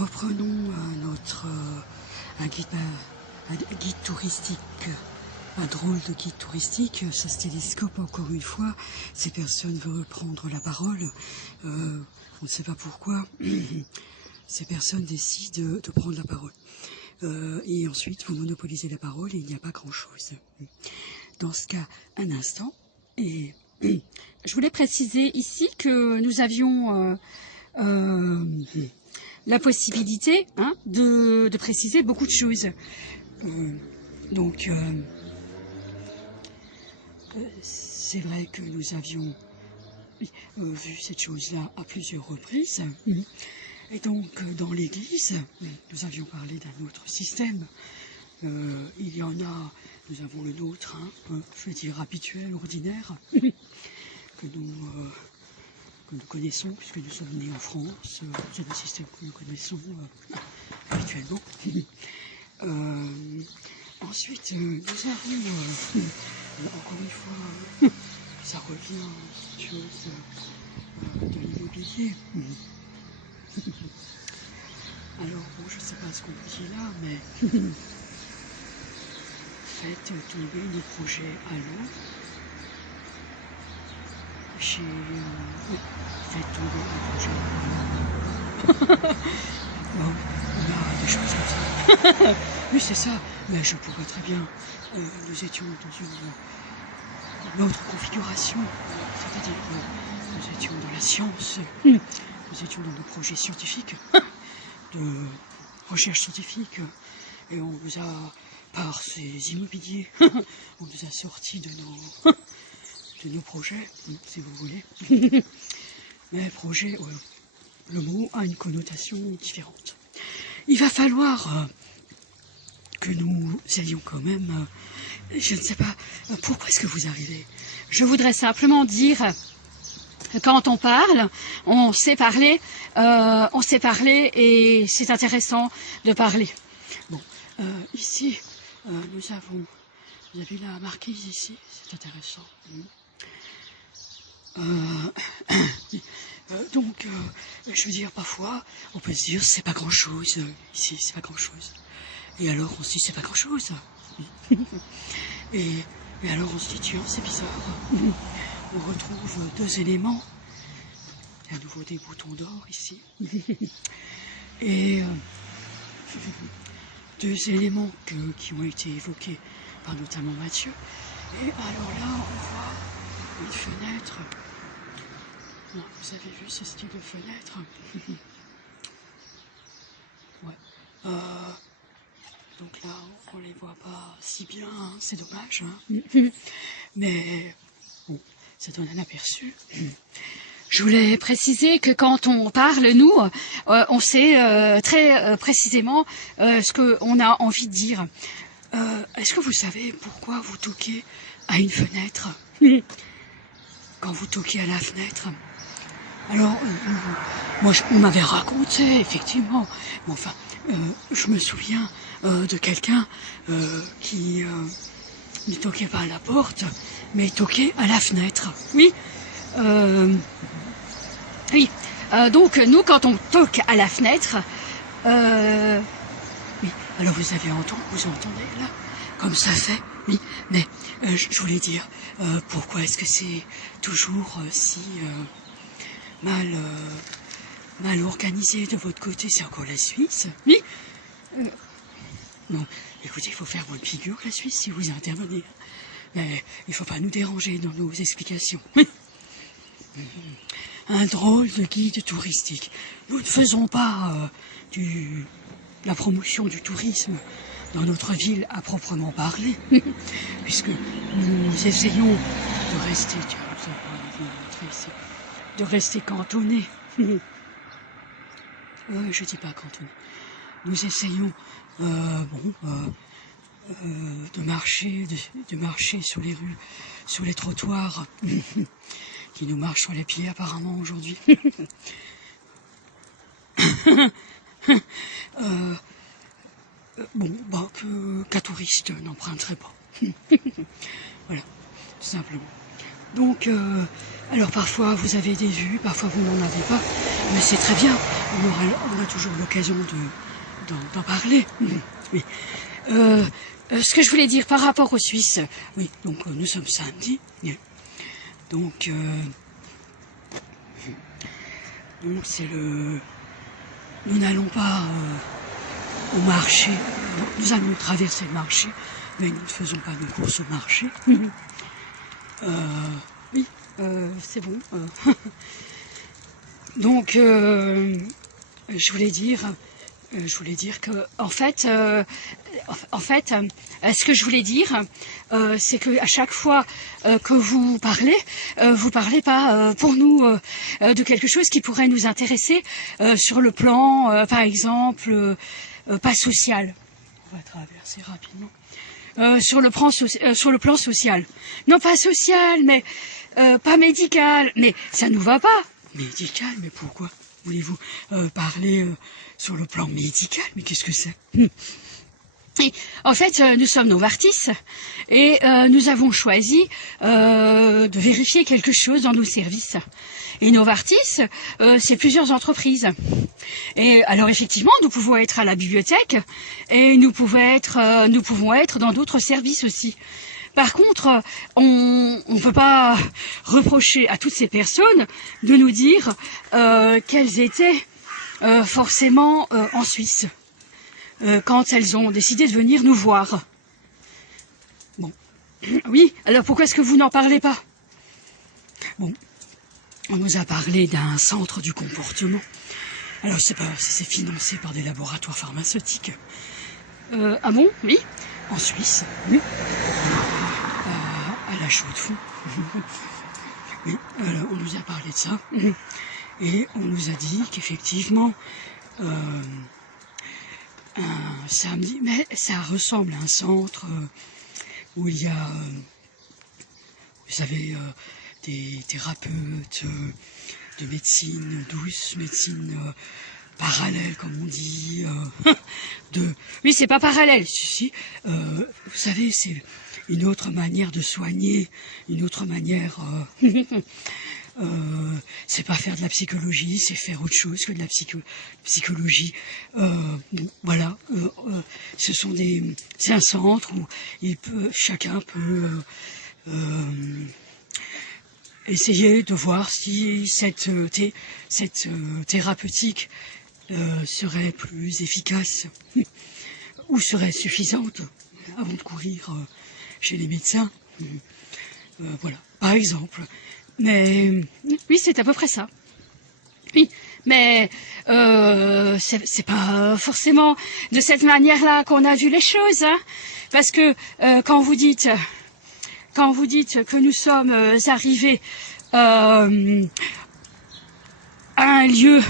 reprenons notre un guide touristique, un drôle de guide touristique. Ça se télescope encore une fois. Ces personnes veulent prendre la parole. On ne sait pas pourquoi. Ces personnes décident de prendre la parole. Et ensuite, vous monopolisez la parole et il n'y a pas grand-chose. Dans ce cas, un instant. Et je voulais préciser ici que nous avions la possibilité de préciser beaucoup de choses. C'est vrai que nous avions vu cette chose-là à plusieurs reprises. Et donc, dans l'Église, nous avions parlé d'un autre système. Il y en a, nous avons le nôtre, je vais dire habituel, ordinaire, que nous connaissons, puisque nous sommes nés en France. C'est un système que nous connaissons habituellement. Ensuite, nous avons, encore une fois, ça revient à cette chose de l'immobilier. Alors, bon, je ne sais pas ce qu'on dit là, mais faites tomber nos projets à l'eau. Faites tomber nos projets à l'eau. Bon, on a des choses comme ça. Oui, c'est ça, mais je pourrais très bien. Nous étions dans une autre configuration, c'est-à-dire nous étions dans la science, nous étions dans nos projets scientifiques, de recherche scientifique, et on nous a, par ces immobiliers, on nous a sortis de nos projets, si vous voulez. Mais projet, le mot a une connotation différente. Il va falloir que nous ayons quand même, je ne sais pas, pourquoi est-ce que vous arrivez? Je voudrais simplement dire, quand on parle, on sait parler et c'est intéressant de parler. Bon, ici, vous avez la marquise ici, c'est intéressant. Donc, je veux dire, parfois, on peut se dire, c'est pas grand-chose, ici, c'est pas grand-chose. Et alors, on se dit, c'est pas grand-chose. et alors, on se dit, tiens, c'est bizarre. On retrouve deux éléments. À nouveau des boutons d'or, ici. Et deux éléments qui ont été évoqués par notamment Mathieu. Et alors là, on voit une fenêtre. Non, vous avez vu ce style de fenêtre? Ouais. Donc là, on les voit pas si bien, hein, c'est dommage. Mais bon, ça donne un aperçu. Je voulais préciser que quand on parle, nous, on sait très précisément ce qu'on a envie de dire. Est-ce que vous savez pourquoi vous toquez à une fenêtre? Quand vous toquez à la fenêtre? Alors, moi, on m'avait raconté, effectivement, mais enfin, je me souviens de quelqu'un qui ne toquait pas à la porte, mais toquait à la fenêtre. Oui. Oui. Donc, nous, quand on toque à la fenêtre, oui. Alors, vous entendez là, comme ça fait, oui. Mais je voulais dire, pourquoi est-ce que c'est toujours si mal organisé de votre côté? C'est encore la Suisse? Oui. Non, écoutez, il faut faire bonne figure, la Suisse, si vous intervenez. Mais il ne faut pas nous déranger dans nos explications. Un drôle de guide touristique. Nous ne faisons pas la promotion du tourisme dans notre ville à proprement parler, puisque nous essayons de rester, de rester cantonnés. Je dis pas cantonné. Nous essayons, de marcher sur les rues, sur les trottoirs, qui nous marchent sur les pieds apparemment aujourd'hui. Qu'un touriste n'emprunterait pas. Voilà, tout simplement. Donc, alors parfois vous avez des vues, parfois vous n'en avez pas, mais c'est très bien, on a toujours l'occasion d'en parler. Oui. Ce que je voulais dire par rapport aux Suisses, Oui, donc nous sommes samedi, donc c'est nous n'allons pas au marché, nous allons traverser le marché, mais nous ne faisons pas de courses au marché. Oui, c'est bon. Donc, je voulais dire que, en fait, ce que je voulais dire, c'est que à chaque fois que vous parlez pas pour nous de quelque chose qui pourrait nous intéresser sur le plan, par exemple, pas social. On va traverser rapidement. Sur le plan social. Non, pas social, mais pas médical. Mais ça nous va pas. Médical, mais pourquoi voulez-vous parler sur le plan médical? Mais qu'est-ce que c'est? Et, en fait, nous sommes Novartis et nous avons choisi de vérifier quelque chose dans nos services. Et Novartis, c'est plusieurs entreprises. Et alors effectivement, nous pouvons être à la bibliothèque et nous pouvons être dans d'autres services aussi. Par contre, on ne peut pas reprocher à toutes ces personnes de nous dire qu'elles étaient forcément en Suisse quand elles ont décidé de venir nous voir. Bon, oui, alors pourquoi est-ce que vous n'en parlez pas? Bon, on nous a parlé d'un centre du comportement. Alors je sais pas si c'est financé par des laboratoires pharmaceutiques. Ah bon? Oui. En Suisse, oui. À la Chaux-de-Fonds. Oui, alors on nous a parlé de ça. Et on nous a dit qu'effectivement, un samedi, mais ça ressemble à un centre où il y a, vous savez, des thérapeutes de médecine douce, médecine parallèle, comme on dit. Oui, c'est pas parallèle. Si, vous savez, c'est une autre manière de soigner, une autre manière. C'est pas faire de la psychologie, c'est faire autre chose que de la psychologie. Voilà, c'est un centre où chacun peut essayer de voir si cette thérapeutique serait plus efficace ou serait suffisante avant de courir chez les médecins. Voilà, par exemple. Mais oui, c'est à peu près ça. Oui, mais c'est pas forcément de cette manière-là qu'on a vu les choses, hein, parce que quand vous dites que nous sommes arrivés à un lieu,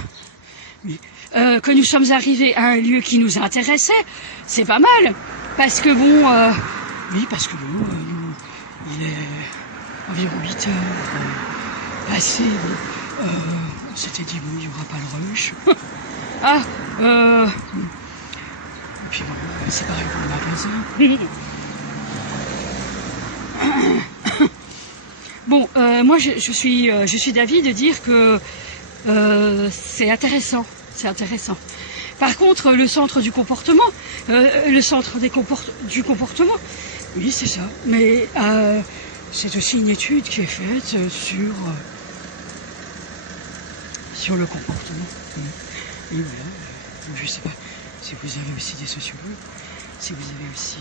que nous sommes arrivés à un lieu qui nous intéressait, c'est pas mal, parce que bon, oui, parce que bon, il est environ 8 heures passées. On s'était dit, bon, il n'y aura pas le rush. ah, Et puis bon, c'est pareil pour le magasin. Bon, moi je suis d'avis de dire que c'est intéressant, c'est intéressant. Par contre, le centre du comportement, du comportement, oui, c'est ça. Mais c'est aussi une étude qui est faite sur le comportement. Et voilà, je ne sais pas si vous avez aussi des sociologues, si vous avez aussi,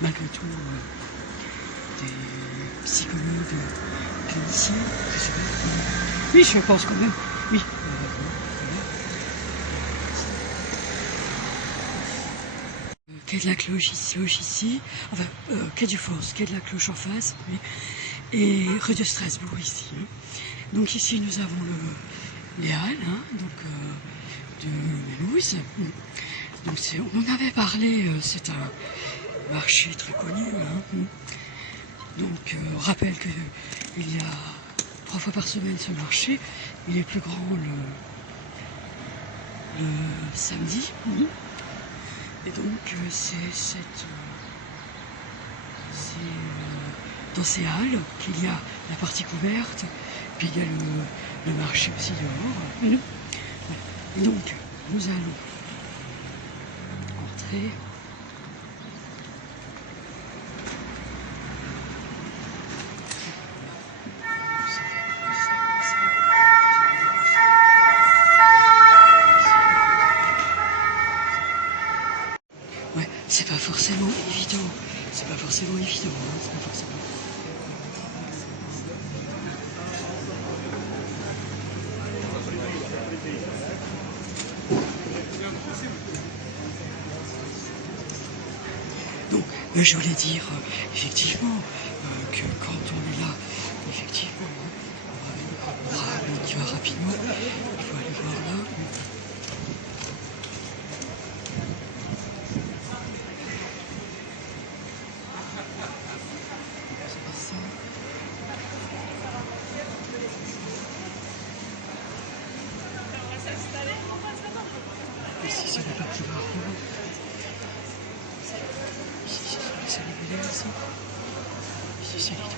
malgré tout, des psychologues cliniciens, je sais pas. Oui, je pense quand même. Oui. Quai de la Cloche ici, enfin, Quai du Force, Quai de la Cloche en face, oui, et rue de Strasbourg ici. Donc ici nous avons les halles, donc de Mulhouse. Donc on en avait parlé, c'est un marché très connu. Donc on rappelle qu'il y a 3 fois par semaine ce marché, il est plus grand le samedi. Et donc c'est dans ces halles qu'il y a la partie couverte, puis il y a le marché aussi dehors. Et donc, nous allons entrer. Ouais, c'est pas forcément évident. C'est pas forcément évident. Hein, c'est pas forcément. Donc, je voulais dire effectivement que quand on est là, effectivement, on y va rapidement. Il faut aller voir là. Ici, c'est la partie marron. Ici, c'est les bélaises. Ici, c'est les trucs.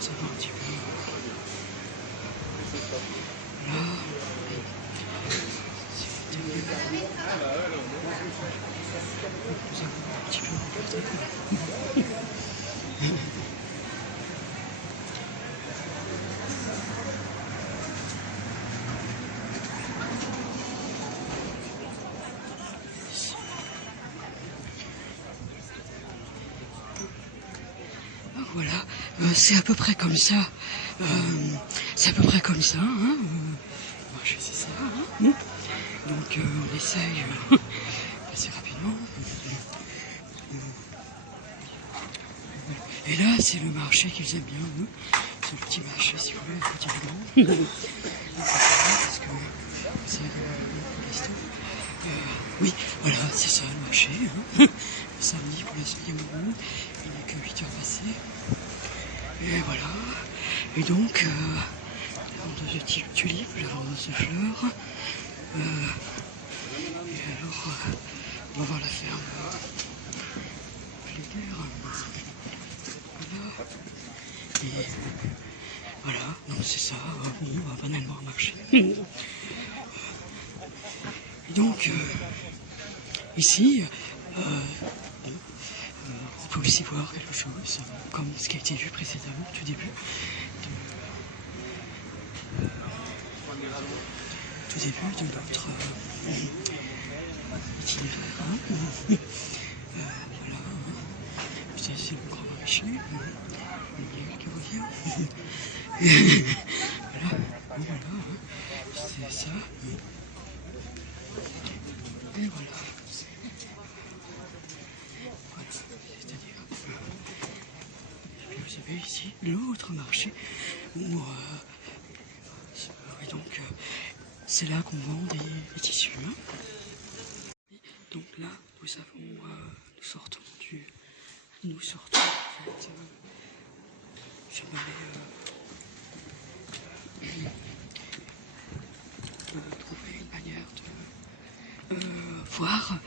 Ça va un petit peu. Là. Nous avons un petit peu regardé. Voilà, c'est à peu près comme ça. C'est à peu près comme ça. Hein, je sais ça. Hein. Donc on essaye assez rapidement. Et là, c'est le marché qu'ils aiment bien, eux. C'est le petit marché, si vous voulez, un petit peu grand. Parce que c'est pour les stores. Oui, voilà, c'est ça le marché. Hein. Le samedi, pour l'instant, il y a beaucoup. Il n'y a que 8 heures passées. Et voilà. Et donc, la vendeuse de tulipes, la vendeuse de fleurs. Et alors, on va voir la ferme plénière. Voilà. Et voilà, donc c'est ça. On va banalement marcher. Et donc, ici, on peut aussi voir quelque chose, comme ce qui a été vu précédemment, au tout début. Tout début de notre itinéraire. Hein. Voilà. C'est le grand marché. Il y a quelques revient. Voilà. Voilà. C'est ça. Et voilà. C'est-à-dire, vous avez ici l'autre marché où et donc c'est là qu'on vend des tissus. Hein. Donc là, nous sortons en fait, j'aimerais trouver une manière de voir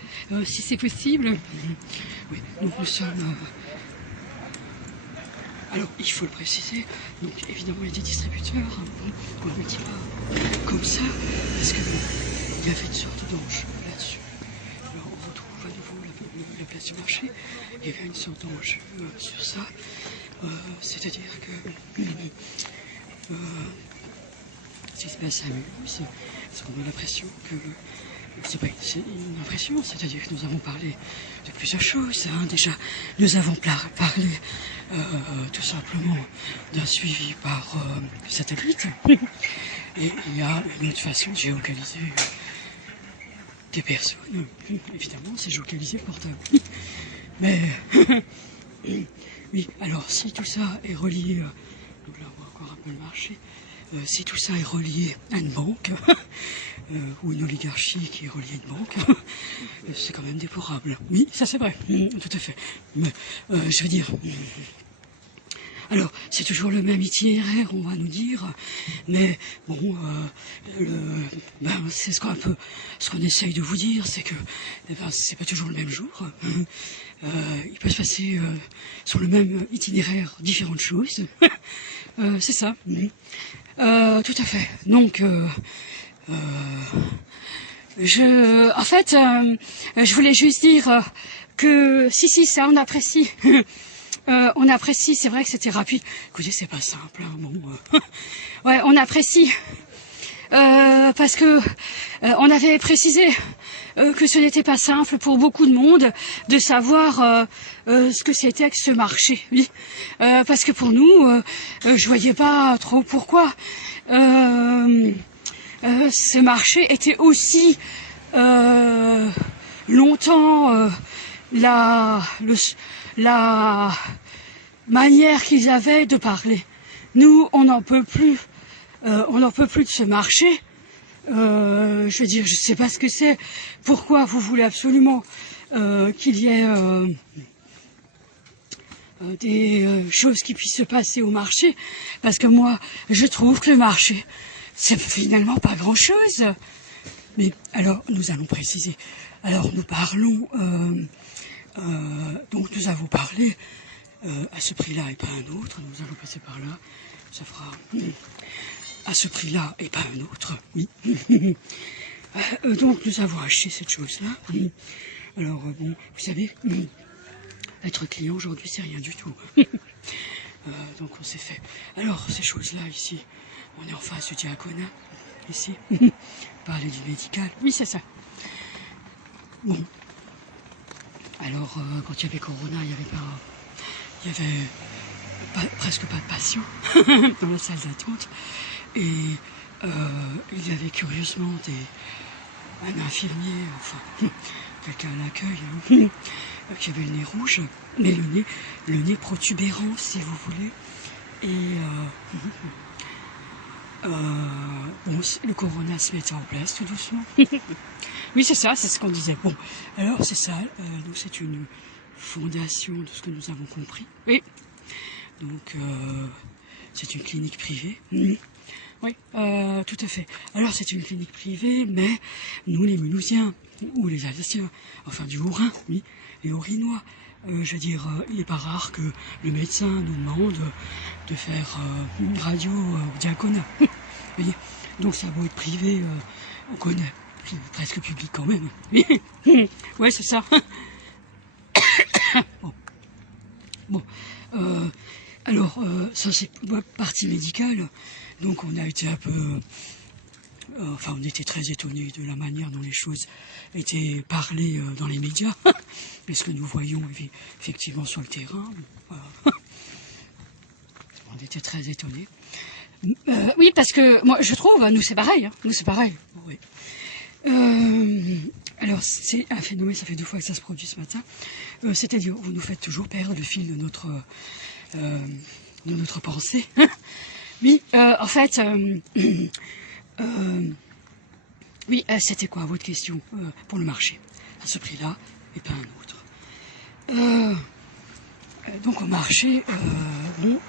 si c'est possible. Oui, donc nous sommes. Alors, il faut le préciser, donc évidemment il y a des distributeurs, hein, on ne le dit pas comme ça, parce qu'il y avait une sorte d'enjeu là-dessus. Alors on retrouve à nouveau la place du marché, il y avait une sorte d'enjeu sur ça, c'est-à-dire que ces espaces s'amusent, parce qu'on a l'impression que c'est une impression, c'est-à-dire que nous avons parlé de plusieurs choses. Hein. Déjà, nous avons parlé tout simplement d'un suivi par satellite. Et il y a une autre façon de géolocaliser des personnes. Évidemment, c'est géolocalisé portable. Mais, oui, alors si tout ça est relié, donc là on voit encore un peu le marché, si tout ça est relié à une banque, ou une oligarchie qui est reliée à une banque, c'est quand même déplorable. Oui, ça c'est vrai, tout à fait. Mais je veux dire, Alors, c'est toujours le même itinéraire, on va nous dire, mais bon, c'est ce qu'on essaye de vous dire, c'est que c'est pas toujours le même jour. Il peut se passer sur le même itinéraire différentes choses. C'est ça. Tout à fait. Donc, en fait, je voulais juste dire que si, ça on apprécie. On apprécie, c'est vrai que c'était rapide. Écoutez, c'est pas simple, hein, bon. Ouais, on apprécie. Parce que on avait précisé que ce n'était pas simple pour beaucoup de monde de savoir ce que c'était que ce marché. Oui. Parce que pour nous, je voyais pas trop pourquoi ce marché était aussi longtemps la manière qu'ils avaient de parler. Nous, on n'en peut plus. On n'en peut plus de ce marché. Je veux dire, je sais pas ce que c'est. Pourquoi vous voulez absolument qu'il y ait des choses qui puissent se passer au marché? Parce que moi, je trouve que le marché, c'est finalement pas grand-chose. Mais alors, nous allons préciser. Alors, nous parlons... donc, nous avons parlé à ce prix-là et pas un autre. Nous allons passer par là. Ça fera... à ce prix-là et pas un autre, oui. Donc nous avons acheté cette chose-là. Alors bon, vous savez, être client aujourd'hui, c'est rien du tout. Donc on s'est fait. Alors ces choses-là ici, on est en face du diaconat, ici. Parler du médical, oui c'est ça. Bon. Alors quand il y avait Corona, il y avait presque pas de patients dans la salle d'attente. Et il y avait curieusement un infirmier, enfin, quelqu'un à l'accueil, qui avait le nez rouge, mais le nez protubérant, si vous voulez. Et bon, le corona se mettait en place tout doucement. Oui, c'est ça, c'est ce qu'on disait. Bon, alors c'est ça, nous c'est une fondation de ce que nous avons compris. Oui. Donc, c'est une clinique privée. Oui, tout à fait. Alors c'est une clinique privée, mais nous les Mulhousiens, ou les Alsaciens, enfin du Haut-Rhin, oui, et Haut-Rhinois, je veux dire, il n'est pas rare que le médecin nous demande de faire une radio au diaconat. Vous voyez, donc ça va être privé, on connaît, presque public quand même. Ouais, c'est ça. Bon. Alors, ça c'est partie médicale, donc on a été un peu... on était très étonnés de la manière dont les choses étaient parlées dans les médias, mais ce que nous voyons effectivement sur le terrain, on était très étonnés. Oui, parce que moi je trouve, nous c'est pareil, nous c'est pareil. Oui. Alors c'est un phénomène, ça fait 2 fois que ça se produit ce matin, c'est-à-dire vous nous faites toujours perdre le fil de notre pensée. Oui, en fait, oui, c'était quoi votre question pour le marché, à ce prix-là et pas un autre. Donc au marché, bon,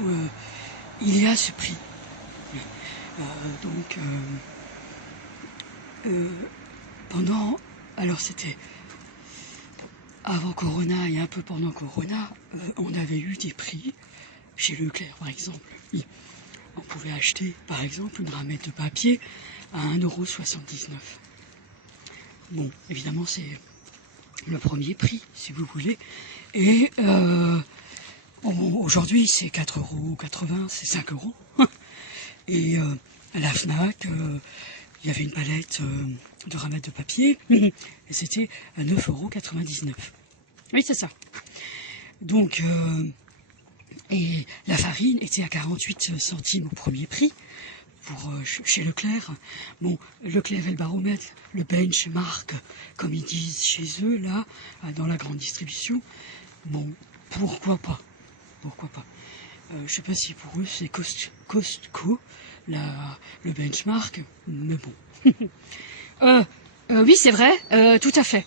il y a ce prix. Donc pendant, alors c'était avant Corona et un peu pendant Corona, on avait eu des prix chez Leclerc par exemple. Oui. On pouvait acheter par exemple une ramette de papier à 1,79 €. Bon, évidemment c'est le premier prix si vous voulez. Et bon, aujourd'hui c'est 4,80 €, c'est 5 €. Et à la FNAC, il y avait une palette de ramettes de papier et c'était à 9,99 €. Oui, c'est ça. Donc, et la farine était à 48 centimes au premier prix pour chez Leclerc. Bon, Leclerc et le baromètre, le benchmark, comme ils disent chez eux, là, dans la grande distribution. Bon, pourquoi pas? Pourquoi pas? Je ne sais pas si pour eux c'est Costco, le benchmark, mais bon. Oui, c'est vrai, tout à fait.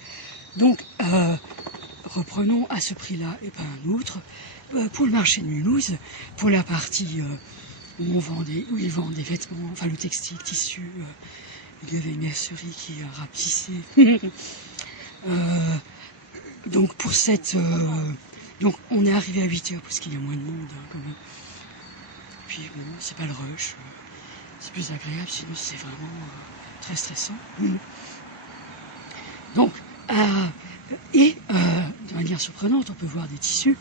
Donc, reprenons à ce prix-là et pas un autre. pour le marché de Mulhouse, pour la partie où ils vendent des vêtements, enfin le textile, tissu, il y avait une mercerie qui a rapetissé. Donc pour cette... donc on est arrivé à 8 heures parce qu'il y a moins de monde hein, quand même. Puis bon, c'est pas le rush, c'est plus agréable, sinon c'est vraiment très stressant. Donc, de manière surprenante, on peut voir des tissus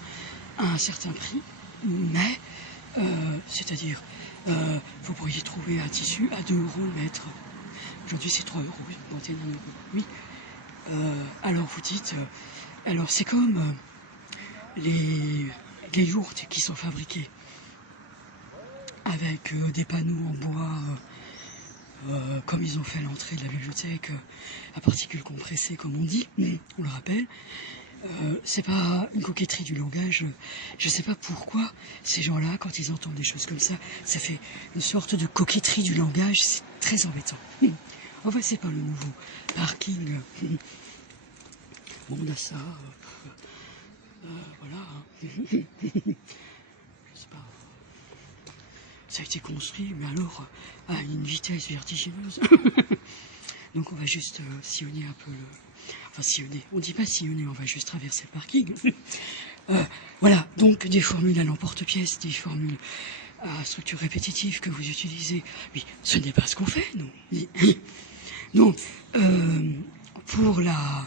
à un certain prix, mais, c'est-à-dire, vous pourriez trouver un tissu à 2 € le mètre. Aujourd'hui, c'est 3 €, 21 €. Oui. Alors, vous dites, alors c'est comme les yourtes qui sont fabriquées avec des panneaux en bois, comme ils ont fait à l'entrée de la bibliothèque, à particules compressées, comme on dit, on le rappelle. C'est pas une coquetterie du langage. Je sais pas pourquoi ces gens-là, quand ils entendent des choses comme ça fait une sorte de coquetterie du langage. C'est très embêtant. Enfin, c'est pas le nouveau parking. Bon, on a ça. Voilà. C'est pas... Ça a été construit, mais alors à une vitesse vertigineuse. Donc on va juste sillonner un peu le... Enfin sillonner, on dit pas sillonner, on va juste traverser le parking. Voilà, donc des formules à l'emporte-pièce, des formules à structure répétitive que vous utilisez. Oui, ce n'est pas ce qu'on fait, non. Donc, pour la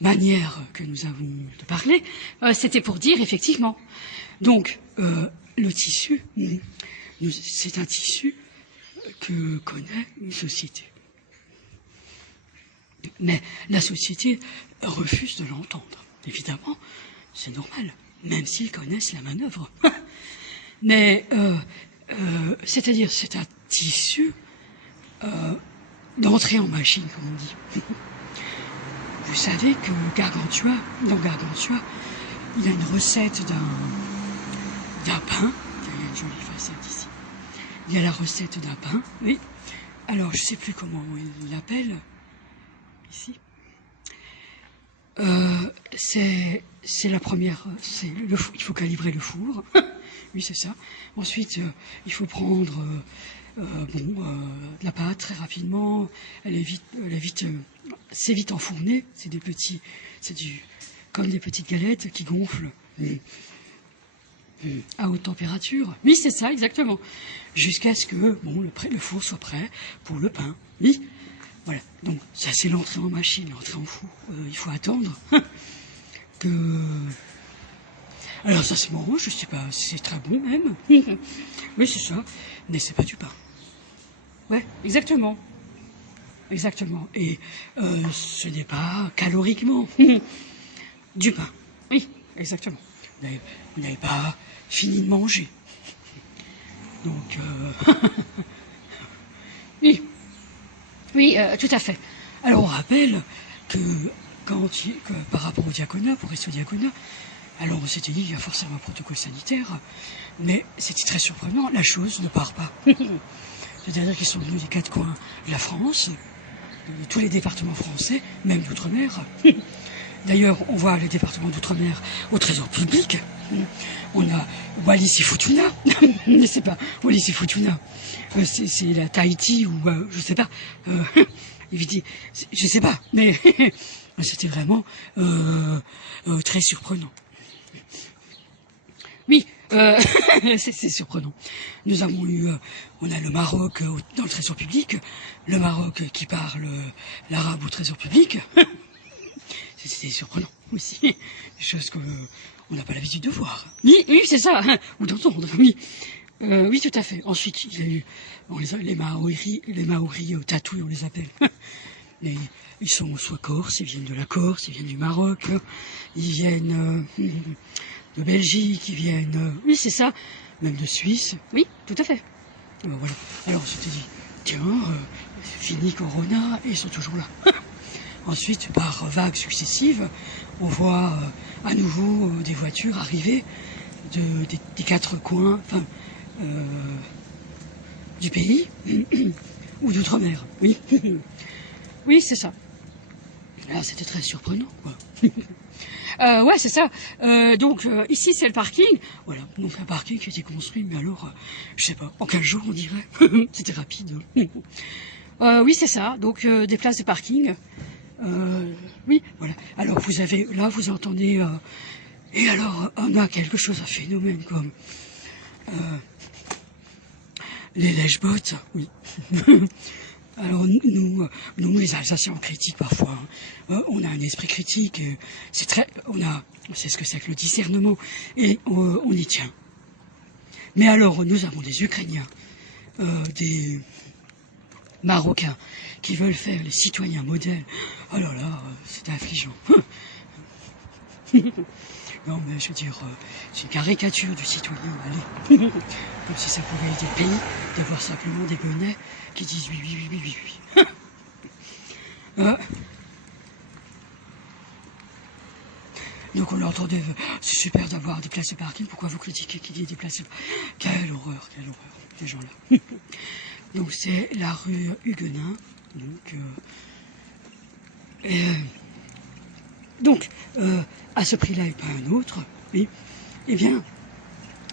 manière que nous avons de parler, c'était pour dire effectivement. Donc, le tissu, c'est un tissu que connaît une société. Mais la société refuse de l'entendre. Évidemment, c'est normal, même s'ils connaissent la manœuvre. Mais, c'est-à-dire, c'est un tissu d'entrée en machine, comme on dit. Vous savez que dans Gargantua, il y a une recette d'un pain. Il y a une jolie façade ici. Il y a la recette d'un pain, oui. Alors, je ne sais plus comment il l'appelle. Ici. C'est la première, il faut calibrer le four, oui c'est ça. Ensuite, il faut prendre de la pâte très rapidement, c'est vite enfourné, comme des petites galettes qui gonflent à haute température. Oui c'est ça, exactement. Jusqu'à ce que le four soit prêt pour le pain, oui. Voilà, donc ça c'est l'entrée en machine, l'entrée en four. Il faut attendre que... Alors ça se mange, je sais pas, c'est très bon même. Oui c'est ça, mais c'est pas du pain. Ouais, exactement. Exactement. Et ce n'est pas caloriquement du pain. Oui, exactement. Vous n'avez pas fini de manger. Donc... oui. Oui, tout à fait. Alors on rappelle que par rapport au diaconat, pour rester au diaconat, alors on s'était dit il y a forcément un protocole sanitaire, mais c'était très surprenant, la chose ne part pas. C'est-à-dire qu'ils sont venus des 4 coins de la France, de tous les départements français, même d'outre-mer. D'ailleurs, on voit les départements d'outre-mer au trésor public. On a Wallis et Futuna, mais c'est pas Wallis et Futuna, c'est la Tahiti ou je sais pas, je sais pas, mais c'était vraiment très surprenant. Oui, c'est surprenant. Nous avons eu, on a le Maroc dans le trésor public, le Maroc qui parle l'arabe au trésor public. C'était surprenant aussi, des choses qu'on n'a pas l'habitude de voir. Oui, c'est ça, ou d'entendre, oui. Oui, tout à fait. Ensuite, il y a eu les Maoris tatoués, on les appelle. Ils sont soit corses, ils viennent de la Corse, ils viennent du Maroc, ils viennent de Belgique, ils viennent... oui, c'est ça, même de Suisse. Oui, tout à fait. Voilà. Alors on s'était dit, tiens, fini Corona, et ils sont toujours là. Ensuite, par vagues successives, on voit à nouveau des voitures arriver des 4 coins du pays ou d'outre-mer. Oui, oui, c'est ça. Là, c'était très surprenant, quoi. Ouais, c'est ça. Donc ici c'est le parking. Voilà, donc un parking qui a été construit, mais alors, je sais pas, en 15 jours on dirait. C'était rapide. Oui, c'est ça. Donc des places de parking. Oui, voilà. Alors vous avez, là vous entendez, et alors on a quelque chose, un phénomène comme les lèche-bottes, oui. Alors nous les Alsaciens on critique parfois. On a un esprit critique. C'est très, on sait ce que c'est que le discernement et on y tient. Mais alors nous avons des Ukrainiens, des Marocains qui veulent faire les citoyens modèles. Oh là là, c'est affligeant. Non mais je veux dire, c'est une caricature du citoyen, allez. Comme si ça pouvait aider le pays d'avoir simplement des bonnets qui disent oui, oui, oui, oui, oui, oui. Donc on entendait, c'est super d'avoir des places de parking, pourquoi vous critiquez qu'il y ait des places de parking? Quelle horreur, ces gens-là. Donc c'est la rue Huguenin, donc à ce prix-là et pas un autre, oui, eh bien,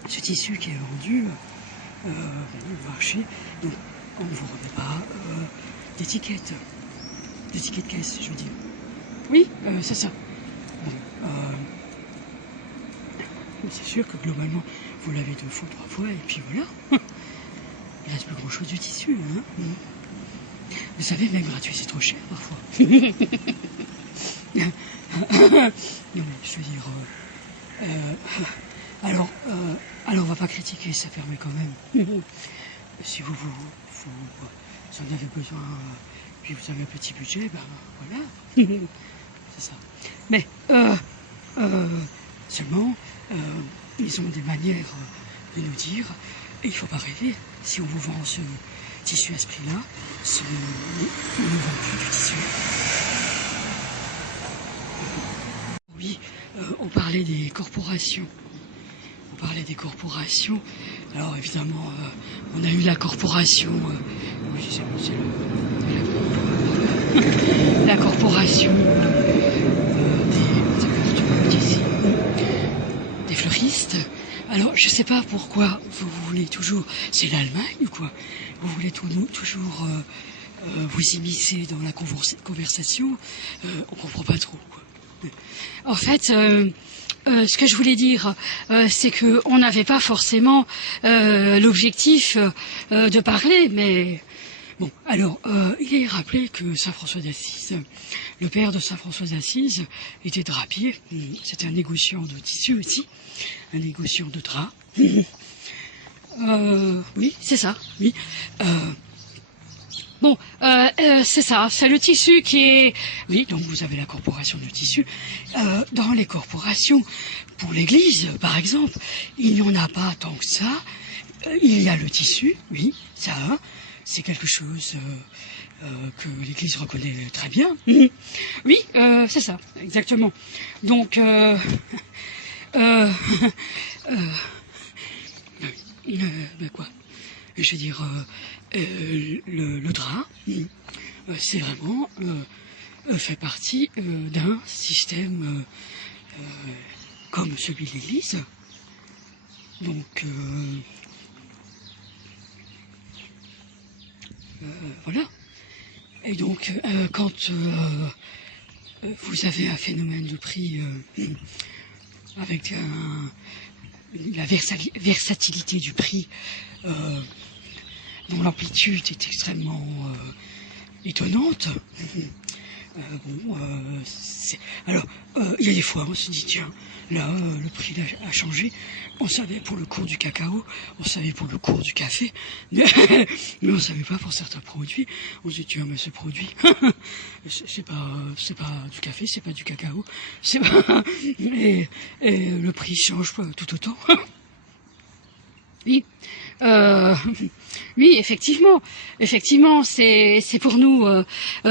ce tissu qui est vendu au marché, donc on ne vous remet pas d'étiquette caisse, je veux dire. Oui, c'est ça. Bon, c'est sûr que globalement, vous l'avez 2 fois, 3 fois, et puis voilà. Il reste plus grand-chose du tissu, hein. Vous savez, même gratuit, c'est trop cher parfois. Non, mais je veux dire... alors, on va pas critiquer, ça permet quand même. Si vous en avez besoin, puis vous avez un petit budget, ben voilà. C'est ça. Mais, seulement, ils ont des manières de nous dire, et il faut pas rêver, si on vous vend ce tissu à ce prix-là, on ne vend plus du tissu. Oui, on parlait des corporations. Alors évidemment, on a eu la corporation, oui, c'est la corporation des fleuristes. Alors je sais pas pourquoi vous voulez toujours, c'est l'Allemagne ou quoi? Vous voulez toujours vous immiscer dans la conversation, on comprend pas trop, quoi. En fait, ce que je voulais dire, c'est que on n'avait pas forcément l'objectif de parler, mais bon. Alors, il est rappelé que Saint François d'Assise, le père de Saint François d'Assise, était drapier. C'était un négociant de tissu aussi, un négociant de drap. Oui, c'est ça. Oui. Bon, c'est ça, c'est le tissu qui est... Oui, donc vous avez la corporation du tissu. Dans les corporations, pour l'église, par exemple, il n'y en a pas tant que ça. Il y a le tissu, oui, ça, c'est quelque chose que l'église reconnaît très bien. Oui, c'est ça, exactement. Donc, quoi? Je veux dire... le drap, c'est vraiment fait partie d'un système comme celui de l'Église. Donc voilà. Et donc quand vous avez un phénomène de prix avec la versatilité du prix, dont l'amplitude est extrêmement étonnante. Alors, il y a des fois, on se dit, tiens, là, le prix a changé. On savait pour le cours du cacao, on savait pour le cours du café, mais on ne savait pas pour certains produits. On se dit, tiens, mais ce produit, c'est pas du café, c'est pas du cacao, c'est pas... et le prix change tout autant. Oui. Oui, effectivement, c'est pour nous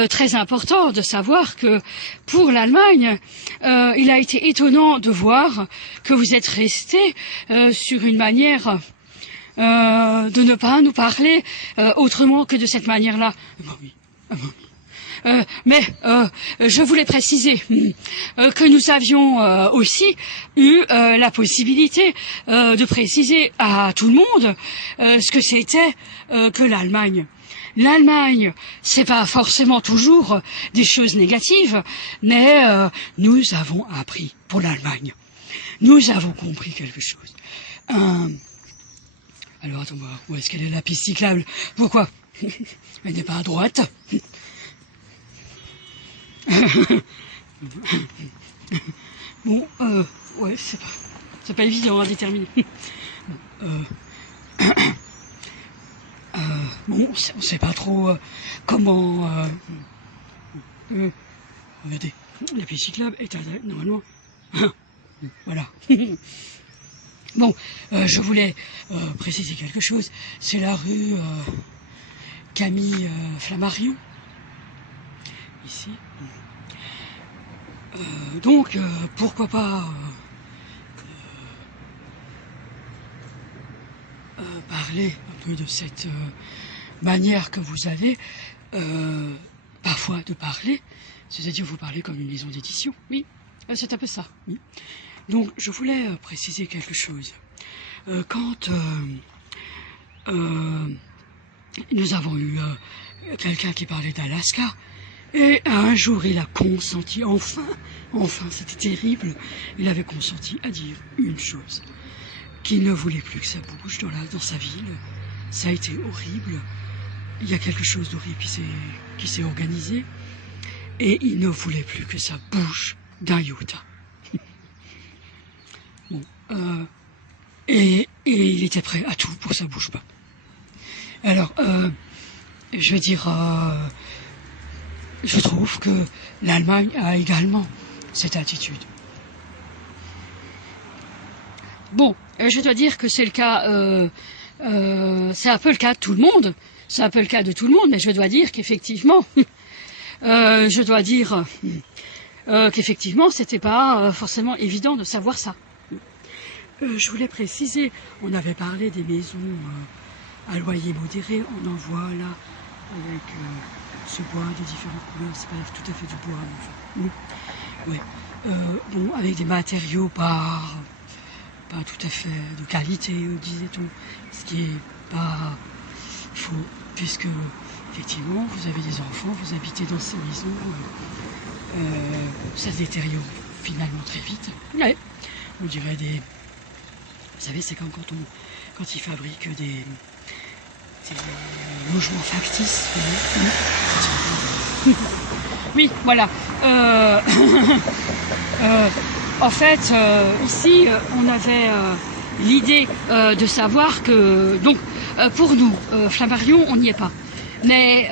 très important de savoir que pour l'Allemagne, il a été étonnant de voir que vous êtes restés sur une manière de ne pas nous parler autrement que de cette manière-là. Ah ben oui. Mais je voulais préciser que nous avions aussi eu la possibilité de préciser à tout le monde ce que c'était que l'Allemagne. L'Allemagne, c'est pas forcément toujours des choses négatives, mais nous avons appris pour l'Allemagne. Nous avons compris quelque chose. Alors attends, où est-ce qu'elle est la piste cyclable? Pourquoi? Elle n'est pas à droite. Bon, ouais, c'est pas évident à déterminer. Bon, on sait pas trop comment... regardez, la piste cyclable est normalement... Voilà. Bon, je voulais préciser quelque chose. C'est la rue Camille Flammarion. Ici. Donc, pourquoi pas parler un peu de cette manière que vous avez parfois de parler, c'est-à-dire vous parlez comme une maison d'édition. Oui, c'est un peu ça. Oui. Donc, je voulais préciser quelque chose. Quand nous avons eu quelqu'un qui parlait d'Alaska, et un jour il a consenti, enfin, c'était terrible, il avait consenti à dire une chose, qu'il ne voulait plus que ça bouge dans sa ville. Ça a été horrible. Il y a quelque chose d'horrible qui s'est organisé, et il ne voulait plus que ça bouge d'un iota. Bon, et il était prêt à tout pour que ça bouge pas. Alors, je veux dire, je trouve que l'Allemagne a également cette attitude. Bon, je dois dire que c'est le cas, c'est un peu le cas de tout le monde. C'est un peu le cas de tout le monde, mais je dois dire qu'effectivement, qu'effectivement, c'était pas forcément évident de savoir ça. Je voulais préciser, on avait parlé des maisons à loyer modéré, on en voit là avec ce bois de différentes couleurs, c'est pas tout à fait du bois, mais enfin, ouais. Bon, avec des matériaux pas tout à fait de qualité, disait-on, ce qui est pas faux, puisque effectivement vous avez des enfants, vous habitez dans ces maisons, ça se détériore finalement très vite. Ouais. On dirait des... Vous savez, c'est comme quand ils fabriquent des logements factices. Oui, voilà. En fait, ici, on avait l'idée de savoir que... Donc, pour nous, Flammarion, on n'y est pas. Mais...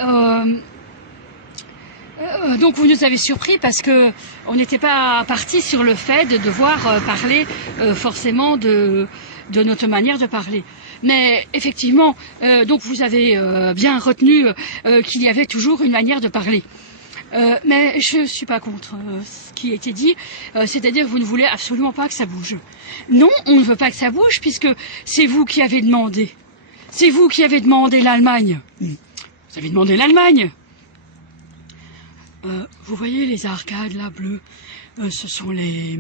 donc vous nous avez surpris parce que on n'était pas parti sur le fait de devoir parler forcément de notre manière de parler. Mais effectivement, donc vous avez bien retenu qu'il y avait toujours une manière de parler. Mais je ne suis pas contre ce qui a été dit, c'est-à-dire que vous ne voulez absolument pas que ça bouge. Non, on ne veut pas que ça bouge puisque c'est vous qui avez demandé. C'est vous qui avez demandé l'Allemagne. Vous avez demandé l'Allemagne. Vous voyez les arcades là bleues, ce sont les...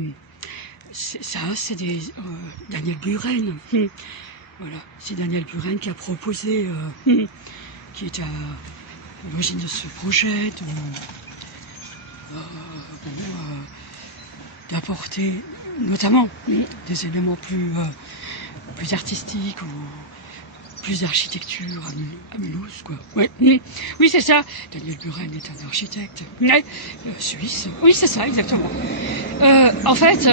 c'est des... Daniel Buren. Voilà, c'est Daniel Buren qui a proposé, qui est à l'origine de ce projet, d'apporter notamment des éléments plus artistiques ou plus d'architecture à Mulhouse, quoi. Ouais. Oui, c'est ça. Daniel Buren est un architecte suisse. Oui, c'est ça, exactement. En fait,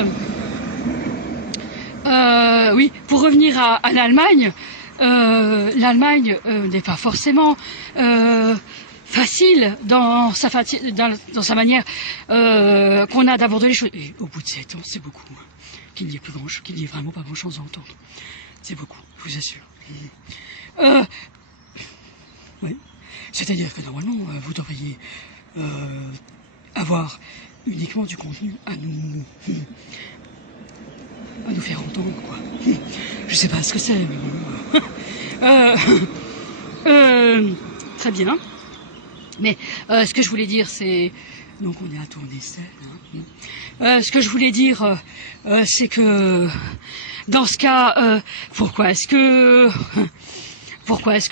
oui, pour revenir à l'Allemagne, l'Allemagne n'est pas forcément facile dans sa manière qu'on a d'aborder les choses. Et au bout de 7 ans, c'est beaucoup. Qu'il n'y ait vraiment pas grand-chose à entendre. C'est beaucoup, je vous assure. Oui. C'est-à-dire que normalement, vous devriez avoir uniquement du contenu à nous faire entendre, quoi. Je sais pas ce que c'est, mais bon. Très bien. Mais ce que je voulais dire, c'est... Donc on est à Tournesol. Hein. Ce que je voulais dire, c'est que dans ce cas, pourquoi est-ce que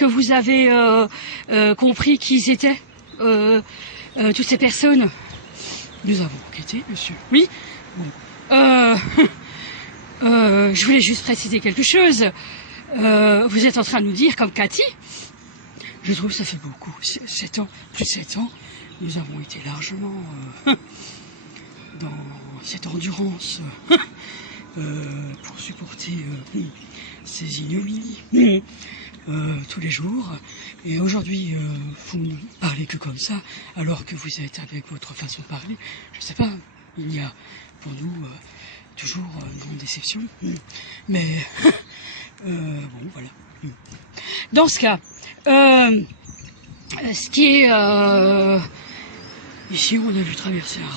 vous avez compris qui ils étaient, toutes ces personnes? Nous avons enquêté, monsieur. Oui. Bon. Je voulais juste préciser quelque chose. Vous êtes en train de nous dire, comme Cathy, je trouve que ça fait beaucoup. 7 ans, plus de 7 ans, nous avons été largement dans cette endurance pour supporter ces ignominies tous les jours. Et aujourd'hui, vous ne parlez que comme ça, alors que vous êtes avec votre façon de parler. Je ne sais pas, il y a pour nous toujours une grande déception. Mais bon, voilà. Dans ce cas, ce qui est... ici, on a vu traverser un...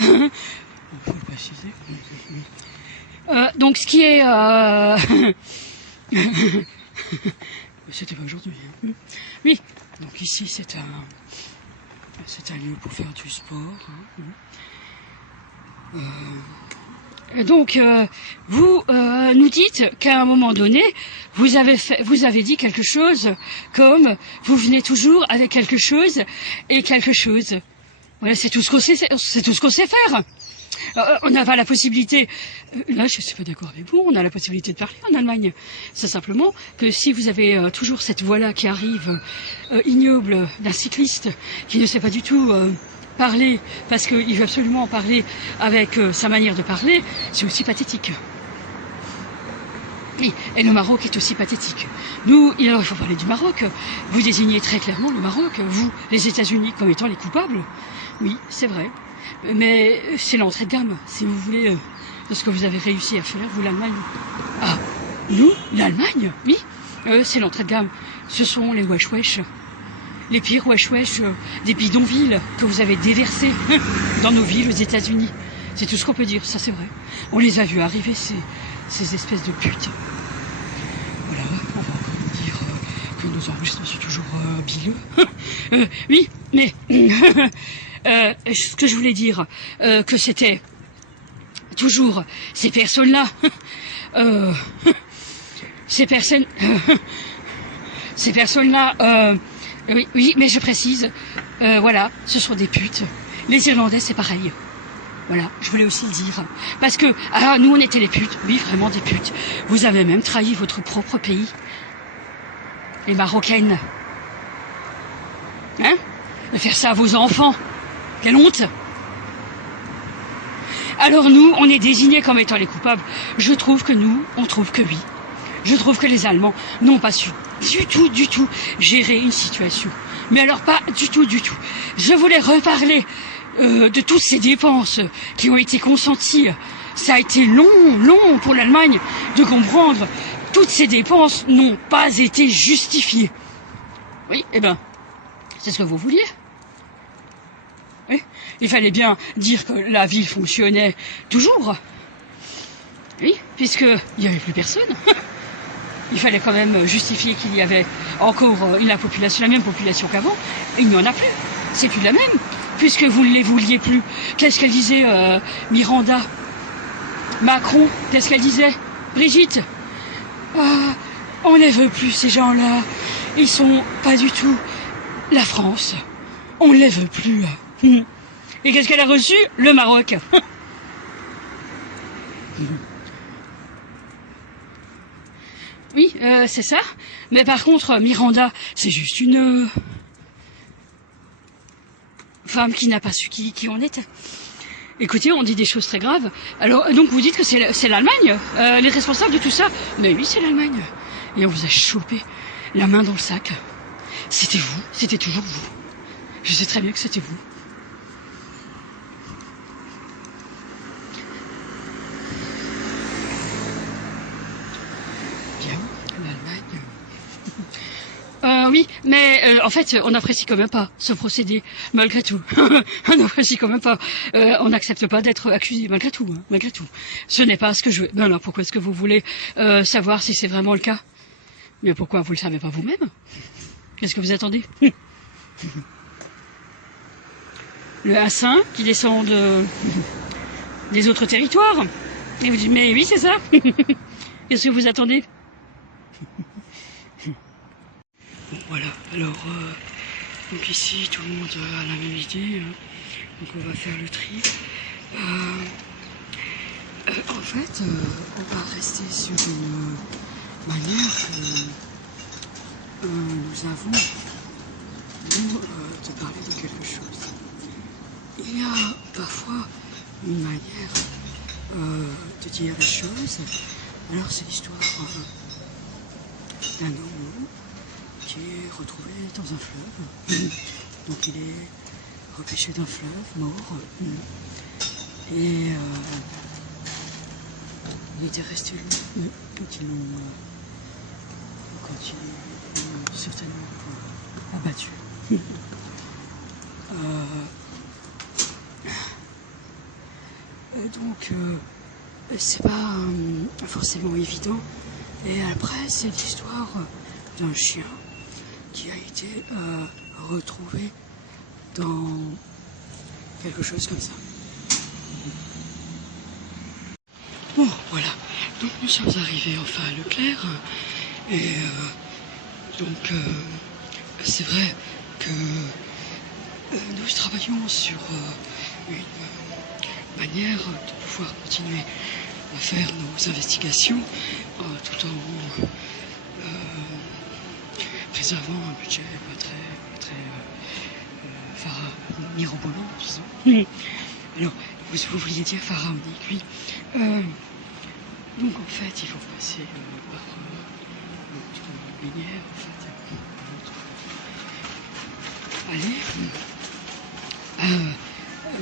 On peut le préciser. Donc, ce qui est... C'était pas aujourd'hui. Hein. Oui. Donc ici, c'est un lieu pour faire du sport. Hein. Donc, vous nous dites qu'à un moment donné, vous avez dit quelque chose comme vous venez toujours avec quelque chose et quelque chose. Voilà, c'est tout ce qu'on sait faire. On n'a pas la possibilité, là je ne suis pas d'accord avec vous, on a la possibilité de parler en Allemagne. C'est simplement que si vous avez toujours cette voix-là qui arrive ignoble d'un cycliste qui ne sait pas du tout parler parce qu'il veut absolument parler avec sa manière de parler, c'est aussi pathétique. Oui, et le Maroc est aussi pathétique. Nous, alors il faut parler du Maroc. Vous désignez très clairement le Maroc, vous, les États-Unis, comme étant les coupables. Oui, c'est vrai. Mais c'est l'entrée de gamme, si vous voulez, de ce que vous avez réussi à faire, vous, l'Allemagne. Ah, nous, l'Allemagne, oui, c'est l'entrée de gamme. Ce sont les wesh-wesh, les pires wesh-wesh des bidonvilles que vous avez déversés dans nos villes aux États-Unis. C'est tout ce qu'on peut dire, ça c'est vrai. On les a vus arriver, ces espèces de putes. Voilà, on va encore dire que nos enregistrements sont toujours bileux. Oui, mais... ce que je voulais dire, que c'était toujours ces personnes-là, ces personnes-là, oui, mais je précise, voilà, ce sont des putes. Les Irlandais, c'est pareil. Voilà, je voulais aussi le dire. Parce que, nous, on était les putes. Oui, vraiment des putes. Vous avez même trahi votre propre pays. Les Marocaines. Hein? De faire ça à vos enfants. Quelle honte! Alors nous, on est désignés comme étant les coupables. Je trouve que nous, on trouve que oui. Je trouve que les Allemands n'ont pas su du tout gérer une situation. Mais alors pas du tout. Je voulais reparler de toutes ces dépenses qui ont été consenties. Ça a été long pour l'Allemagne de comprendre. Toutes ces dépenses n'ont pas été justifiées. Oui, eh ben, c'est ce que vous vouliez. Oui, il fallait bien dire que la ville fonctionnait toujours. Oui, puisqu'il n'y avait plus personne. Il fallait quand même justifier qu'il y avait encore la même population qu'avant. Et il n'y en a plus. C'est plus la même. Puisque vous ne les vouliez plus. Qu'est-ce qu'elle disait, Miranda? Macron, qu'est-ce qu'elle disait? Brigitte? On les veut plus, ces gens-là. Ils sont pas du tout la France. On les veut plus. Et qu'est-ce qu'elle a reçu? Le Maroc. Oui, c'est ça. Mais par contre, Miranda, c'est juste une femme qui n'a pas su qui on était. Écoutez, on dit des choses très graves. Alors, donc vous dites que c'est l'Allemagne, les responsables de tout ça? Mais oui, c'est l'Allemagne. Et on vous a chopé la main dans le sac. C'était vous, c'était toujours vous. Je sais très bien que c'était vous. Oui, mais en fait, on n'apprécie quand même pas ce procédé, malgré tout. On n'apprécie quand même pas. On n'accepte pas d'être accusé, malgré tout. Hein, malgré tout. Ce n'est pas ce que je veux. Non, pourquoi est-ce que vous voulez savoir si c'est vraiment le cas? Mais pourquoi vous ne le savez pas vous-même? Qu'est-ce que vous attendez? le A5 qui descend des autres territoires. Et vous dites, mais oui, c'est ça. Qu'est-ce que vous attendez? Bon, voilà, alors, donc ici, tout le monde a la même idée, hein. Donc on va faire le tri. En fait, on va rester sur une manière que nous avons, nous, de parler de quelque chose. Il y a parfois une manière de dire les choses. Alors c'est l'histoire d'un homme qui est retrouvé dans un fleuve. Donc il est repêché d'un fleuve, mort. Et il était resté lui quand ils l'ont certainement abattu. Donc c'est pas forcément évident. Et après c'est l'histoire d'un chien qui a été retrouvé dans quelque chose comme ça. Bon, voilà. Donc nous sommes arrivés enfin à Leclerc. Et donc c'est vrai que nous travaillons sur une manière de pouvoir continuer à faire nos investigations tout en préservant un budget pas très mirobolant, disons. Alors, vous vouliez dire pharaonique, oui. Donc en fait, il faut passer par notre lumière, en fait. Allez.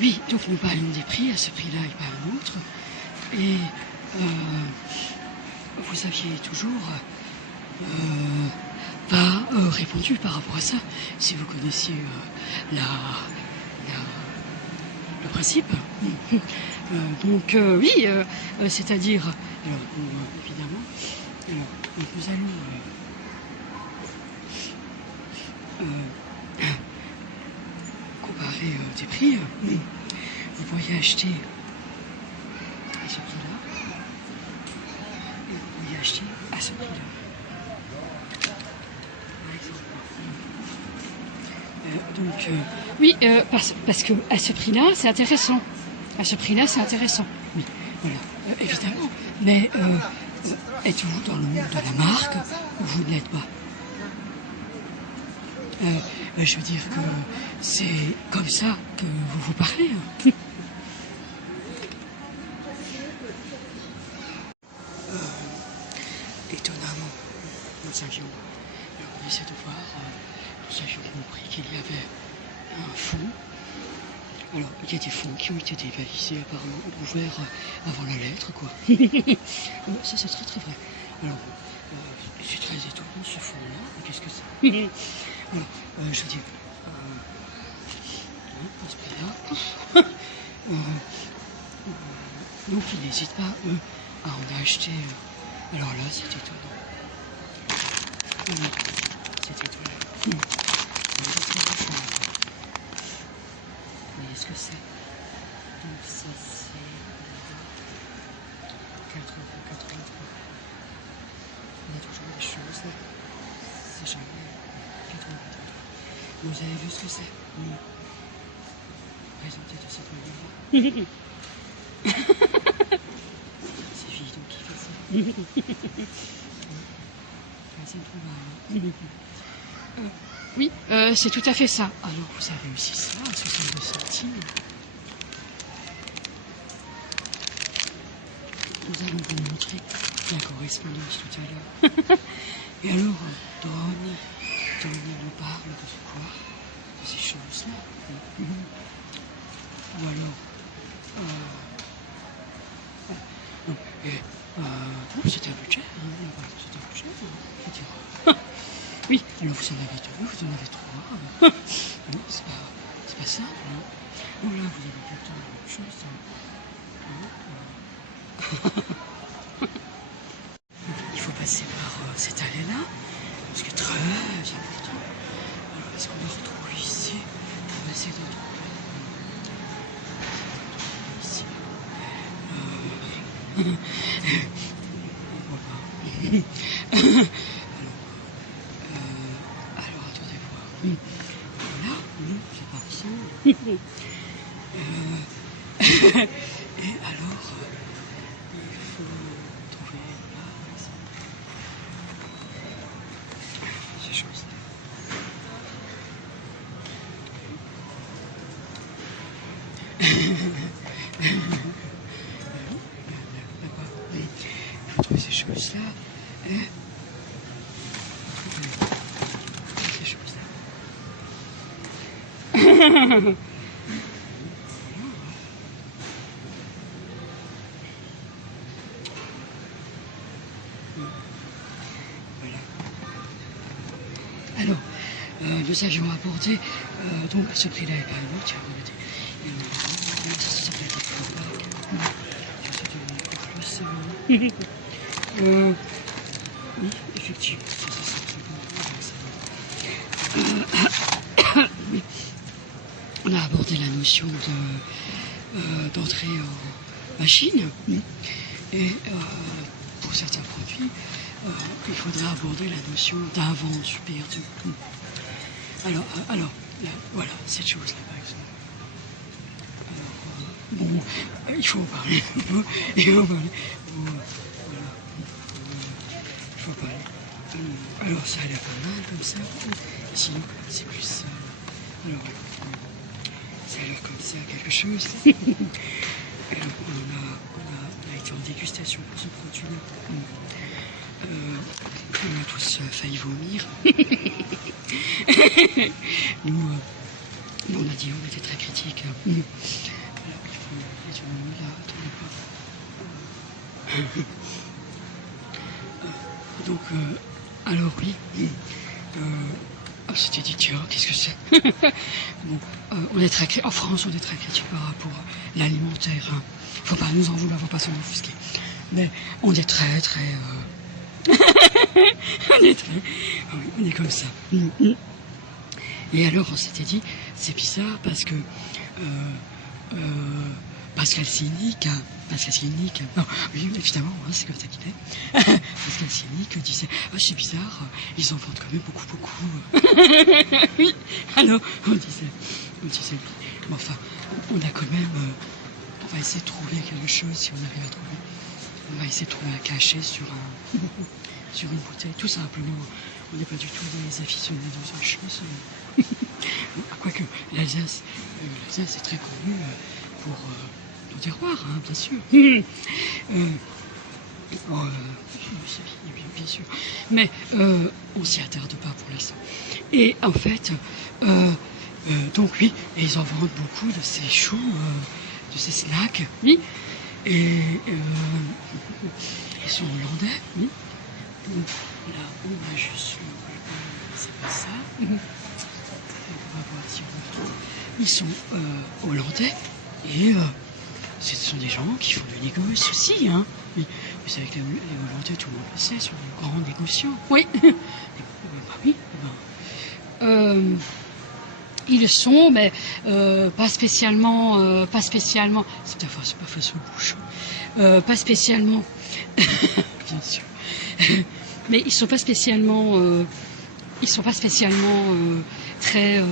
Oui, donc nous parlions des prix à ce prix-là et pas un autre. Et vous aviez toujours pas répondu par rapport à ça. Si vous connaissiez le principe. Donc oui, c'est-à-dire, alors évidemment, alors, donc nous allons comparer des prix. Vous pourriez acheter à ce prix-là et vous pourriez acheter à ce prix-là. Donc oui, parce que à ce prix-là, c'est intéressant. À ce prix-là, c'est intéressant. Oui, voilà, évidemment. Mais êtes-vous dans le monde de la marque ou vous ne l'êtes pas? Je veux dire que c'est comme ça que vous vous parlez. Étonnamment, nous avions, on essaie de voir, nous avions compris qu'il y avait un fonds. Alors, il y a des fonds qui ont été dévalisés, apparemment, ouverts avant la lettre, quoi. Ça, c'est très vrai. Alors, c'est très étonnant, ce fonds-là. Qu'est-ce que c'est? Alors, je veux dire, à ce prix-là. Donc, ils n'hésitent pas, eux, à en acheter. Alors là, c'est étonnant. C'est étonnant. Mais est-ce que c'est? Donc ça c'est 4,83 €. Il y a toujours des choses. C'est jamais 4,83 €. Vous avez vu ce que c'est? Présenté de cette manière. C'est Vito qui fait ça. C'est oui, c'est tout à fait ça. Alors vous avez aussi ça, à 62 centimes. Nous allons vous montrer la correspondance tout à l'heure. Et alors, Donny nous parle de quoi? De ces choses-là. Ou alors, non, c'est un budget, c'est un budget, faut dire. Oui, alors vous en avez 2, vous en avez 3. Non, c'est pas simple. Hein. Bon, là, vous avez plutôt la même chose. Il faut passer par cette allée-là, ce qui est très important. Alors, est-ce qu'on va retrouver ici? On va essayer de trouver. Alors, attendez voir. Voilà, c'est parti. Et alors, il faut trouver ces choses-là. Il faut trouver ces choses-là. Ces choses-là. Voilà. Alors, nous avions abordé donc ce prix-là est pas un autre, tiens, regardez. Ça s'appelle des plus. Oui, effectivement, oui. On a abordé la notion d'entrée en machine. Et pour certains produits, il faudrait aborder la notion d'invendu perdu. Alors là, voilà, cette chose-là, par exemple. Alors, bon, il faut en parler. Il faut parler. Voilà. Il faut parler. Alors, ça a l'air pas mal comme ça. Sinon, c'est plus... alors, ça a l'air comme ça, quelque chose. Alors, on a été en dégustation pour ce produit-là. On a tous failli vomir. Nous, on a dit on était très critiques. Alors, il faut là, attendez pas. Donc, alors oui, on s'était dit tiens, qu'est-ce que c'est? Bon, on est très en France, on est très critique par rapport à l'alimentaire. Hein. Faut pas nous en vouloir, faut pas s'en offusquer. Mais on est très on est comme ça. Et alors on s'était dit, c'est bizarre parce que Pascal Sienick, non, oui, évidemment, hein, c'est comme ça qu'il est. Pascal Sienick disait, ah, c'est bizarre, ils en vendent quand même beaucoup. Oui, alors on disait, mais enfin, on a quand même, on va essayer de trouver quelque chose si on arrive à trouver. On va essayer de trouver un cachet sur une bouteille, tout simplement. On n'est pas du tout des aficionados de choses. Quoique l'Alsace est très connue pour nos terroirs, hein, bien sûr. Bien sûr. Mais on s'y attarde pas pour l'instant. Et en fait, donc oui, et ils en vendent beaucoup de ces choux, de ces snacks, oui. Et ils sont hollandais, oui. Donc là, on va juste c'est pas ça. On va voir si on retrouve. Ils sont hollandais et ce sont des gens qui font du négoce aussi. Hein. Vous savez que les Hollandais, tout le monde le sait, sont des grands négociants. Oui. Ils le sont, mais pas spécialement. C'est pas face au bouchon. Pas spécialement. Bien sûr. Mais ils sont pas spécialement. Très.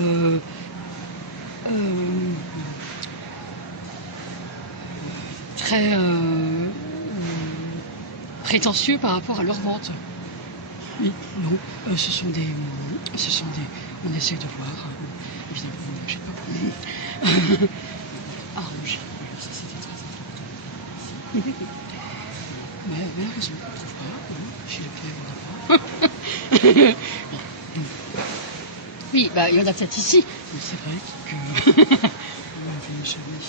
Très prétentieux par rapport à leur vente. Oui, non, ce sont des. On essaie de voir. Évidemment, on n'achète pas. Arrangé. Ça, c'était très important. Mais malheureusement, on ne trouve pas. Chez Leclerc, on n'a pas. Oui, bah, il y en a peut-être ici. Donc, c'est vrai que. On n'avait jamais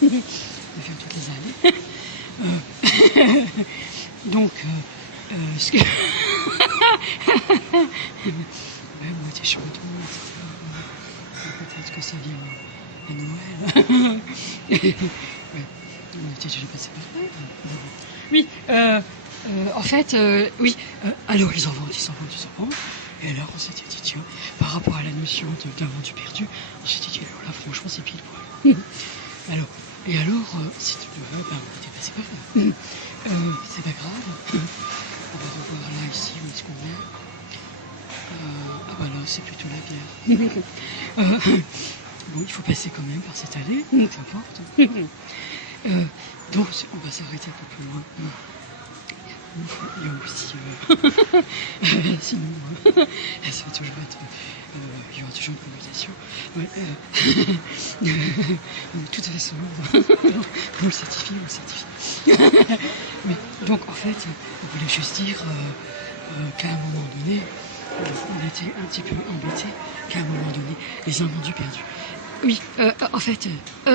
fini de faire toutes les années. Donc, ce que. Même moitié chanton, etc. Peut-être que ça vient à Noël. Ouais. On était déjà passé par là. Oui, en fait, oui. Alors, ils en vendent. Et alors, on s'était dit, tiens, par rapport à la notion d'un vendu perdu, on s'était dit, alors là, franchement, c'est pile poil. Alors, Et alors, si tu veux, ben, on était passé par là. C'est pas grave. On va revoir là, ici, où est-ce qu'on est. Ah voilà, c'est plutôt la guerre. Bon, il faut passer quand même par cette allée, qu'importe. Donc, on va s'arrêter un peu plus loin. Il y a aussi, sinon, ça va toujours être, il y aura toujours une conversation. Ouais, de toute façon, on le certifie, Mais, donc, en fait, on voulait juste dire qu'à un moment donné, on était un petit peu embêtés, qu'à un moment donné, les invendus perdus. Oui, en fait,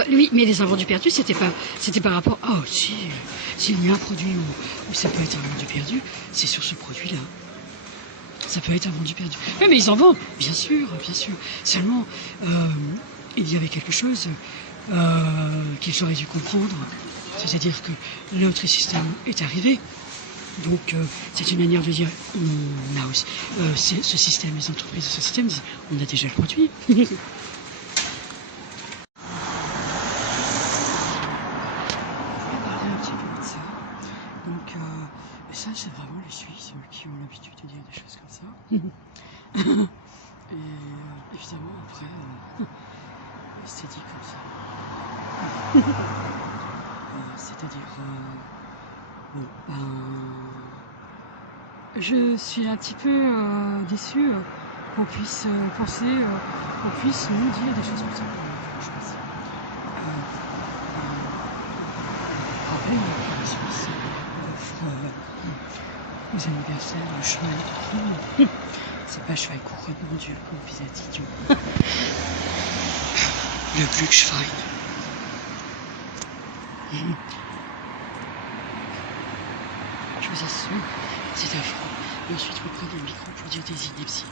oui, mais les invendus perdus, c'était par rapport. Oh, si, s'il y a un produit où ça peut être un vendu perdu, c'est sur ce produit-là. Ça peut être un vendu perdu. Oui, mais ils en vendent, bien sûr, bien sûr. Seulement, il y avait quelque chose qu'ils auraient dû comprendre. C'est-à-dire que l'autre système est arrivé. Donc, c'est une manière de dire, on a aussi, ce système, les entreprises de ce système disent, on a déjà le produit. Ça, c'est vraiment les Suisses qui ont l'habitude de dire des choses comme ça. Et évidemment, après, c'est dit comme ça. C'est-à-dire, bon, ben, je suis un petit peu déçue qu'on puisse penser, qu'on puisse nous dire des choses comme ça. Je pense. Rappelez que la Suisse offre aux anniversaires le cheval couronne. C'est pas cheval couronne, mon Dieu, comme vous êtes idiot. Le Glücksschwein. Je vous assure, c'est affreux. Et ensuite, vous prenez le micro pour dire des inepties.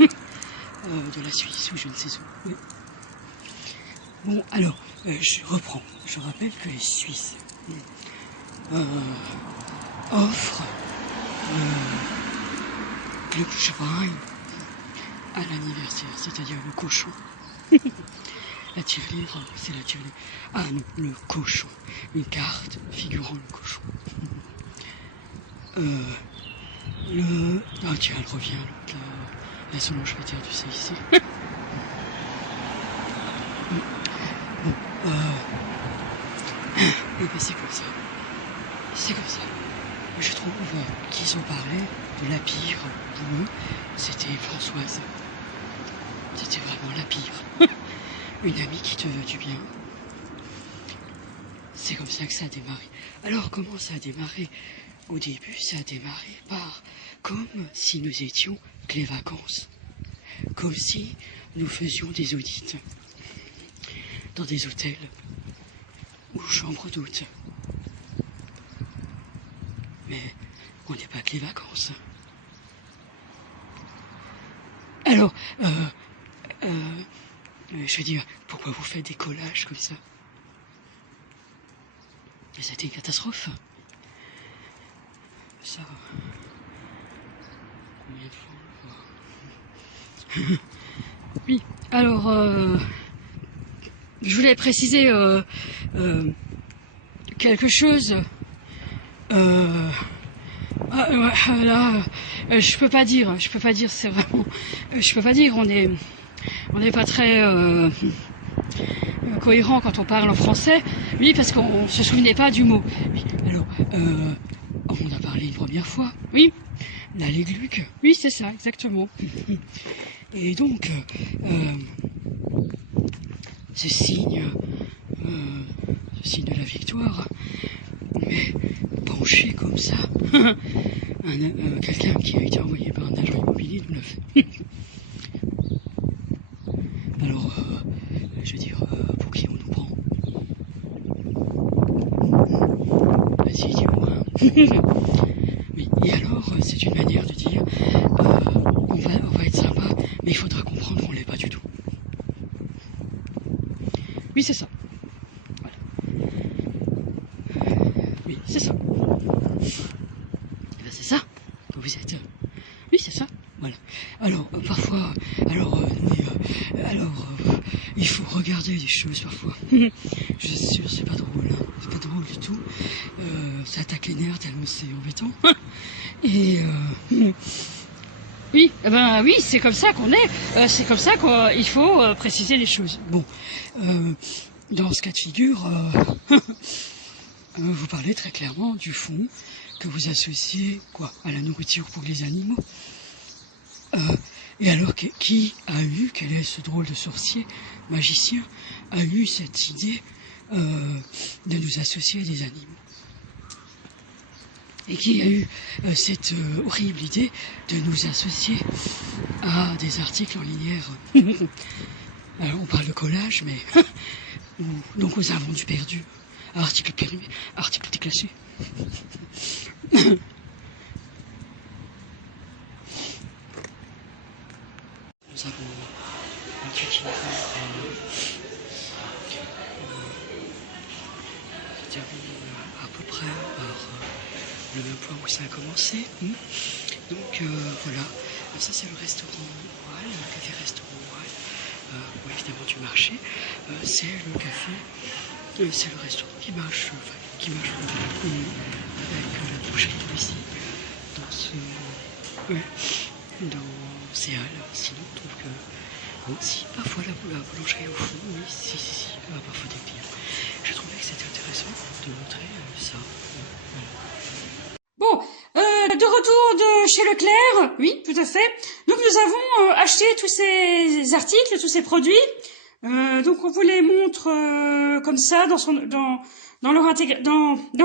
De la Suisse ou je ne sais où. Bon, alors, je reprends. Je rappelle que les Suisses offrent le Glücksschwein à l'anniversaire, c'est-à-dire le cochon. La tirelire, c'est la tirelire. Ah non, le cochon. Une carte figurant le cochon. Ah tiens, elle revient, la Solange Peter du CIC. Bon, et ben c'est comme ça. C'est comme ça. Je trouve qu'ils ont parlé de la pire pour eux. C'était Françoise. C'était vraiment la pire. Une amie qui te veut du bien. C'est comme ça que ça a démarré. Alors comment ça a démarré? Au début, ça a démarré par comme si nous étions que les vacances. Comme si nous faisions des audits dans des hôtels ou chambres d'hôtes. Mais on n'est pas que les vacances. Alors, je veux dire, pourquoi vous faites des collages comme ça? Ça a été une catastrophe. Ça, combien de fois? Oui, alors, je voulais préciser quelque chose. Là, je peux pas dire, c'est vraiment, je peux pas dire, on n'est pas très cohérent quand on parle en français. Oui, parce qu'on se souvenait pas du mot. Oui, alors, on a parlé une première fois. Oui, la Gluck. Oui, c'est ça, exactement. Et donc, ce signe de la victoire, mais penché comme ça. Quelqu'un qui a été envoyé par un agent immobilier nous l'a fait. Alors, je veux dire, pour qui on nous prend? Vas-y, dis-moi. Oui, et alors, c'est une manière de dire, on va être sympa, mais il faudra comprendre qu'on l'est pas du tout. Oui, c'est ça. Voilà. Oui, c'est ça. Ben, c'est ça que vous êtes. Oui, c'est ça. Voilà. Alors, parfois, il faut regarder les choses parfois. Je suis sûre, c'est pas drôle, hein. C'est pas drôle du tout. Ça attaque les nerfs tellement c'est embêtant. Et oui, eh ben oui, c'est comme ça qu'on est. C'est comme ça qu'il faut préciser les choses. bon, dans ce cas de figure, vous parlez très clairement du fond que vous associez quoi à la nourriture pour les animaux. Et alors, quel est ce drôle de sorcier, magicien, a eu cette idée de nous associer à des animaux? Et qui a eu cette horrible idée de nous associer à des articles en linéaire. Alors, on parle de collage, mais donc nous avons du perdu. Article périmé, article déclassé. Nous avons effectivement terminé à peu près par le même point où ça a commencé. Donc voilà, ça c'est le restaurant Wall, le café-restaurant Wall, évidemment du marché. C'est le café, c'est le restaurant qui marche beaucoup avec la boucherie ici, dans ces halles. Sinon on trouve que si parfois la boulangerie au fond, oui, si, parfois des clients. Je trouvais que c'était intéressant de montrer ça. Bon, de retour de chez Leclerc, oui, tout à fait. Donc nous avons acheté tous ces articles, tous ces produits. Donc on vous les montre comme ça dans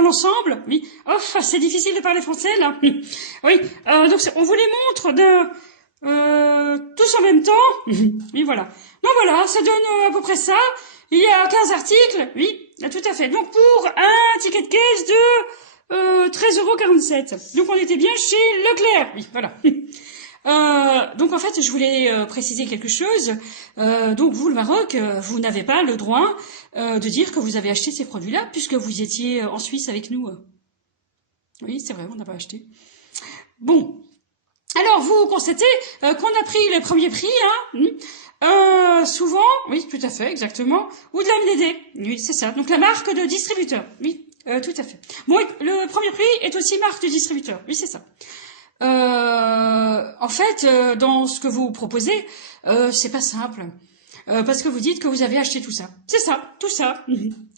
l'ensemble. Oui. Oh, c'est difficile de parler français là. Oui. Donc on vous les montre tous en même temps. Oui, voilà. Donc voilà, ça donne à peu près ça. Il y a 15 articles. Oui, tout à fait. Donc pour un ticket de caisse de 13,47 €. Donc on était bien chez Leclerc. Oui, voilà. Donc en fait, je voulais préciser quelque chose. Donc vous, le Maroc, vous n'avez pas le droit de dire que vous avez acheté ces produits-là, puisque vous étiez en Suisse avec nous. Oui, c'est vrai, on n'a pas acheté. Bon. Alors vous constatez qu'on a pris le premier prix, hein, souvent, oui, tout à fait, exactement, ou de la MDD, oui, c'est ça. Donc la marque de distributeur, oui. Tout à fait. Bon, le premier prix est aussi marque de distributeur. Oui, c'est ça. En fait, dans ce que vous proposez, c'est pas simple. Parce que vous dites que vous avez acheté tout ça. C'est ça, tout ça.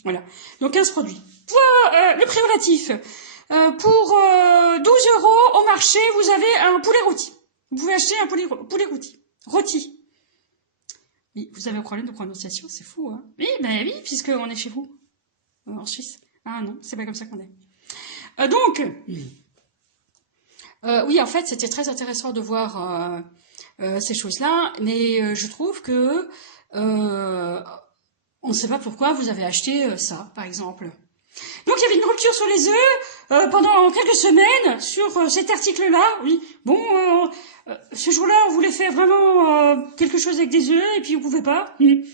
Voilà. Donc 15 produits. Pour le prix relatif. Pour 12 € au marché, vous avez un poulet rôti. Vous pouvez acheter un poulet rôti. Rôti. Oui, vous avez un problème de prononciation, c'est fou, hein. Oui, ben oui, puisqu'on est chez vous. En Suisse. Ah non, c'est pas comme ça qu'on est. Oui, en fait, c'était très intéressant de voir ces choses-là, mais je trouve que on ne sait pas pourquoi vous avez acheté ça, par exemple. Donc, il y avait une rupture sur les œufs pendant quelques semaines sur cet article-là. Oui, bon, ce jour-là, on voulait faire vraiment quelque chose avec des œufs et puis on pouvait pas. Oui.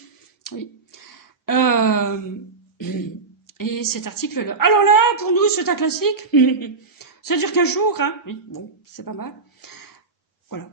Et cet article-là. Alors là, pour nous, c'est un classique. Ça dure 15 jours, hein. Oui, bon, c'est pas mal. Voilà.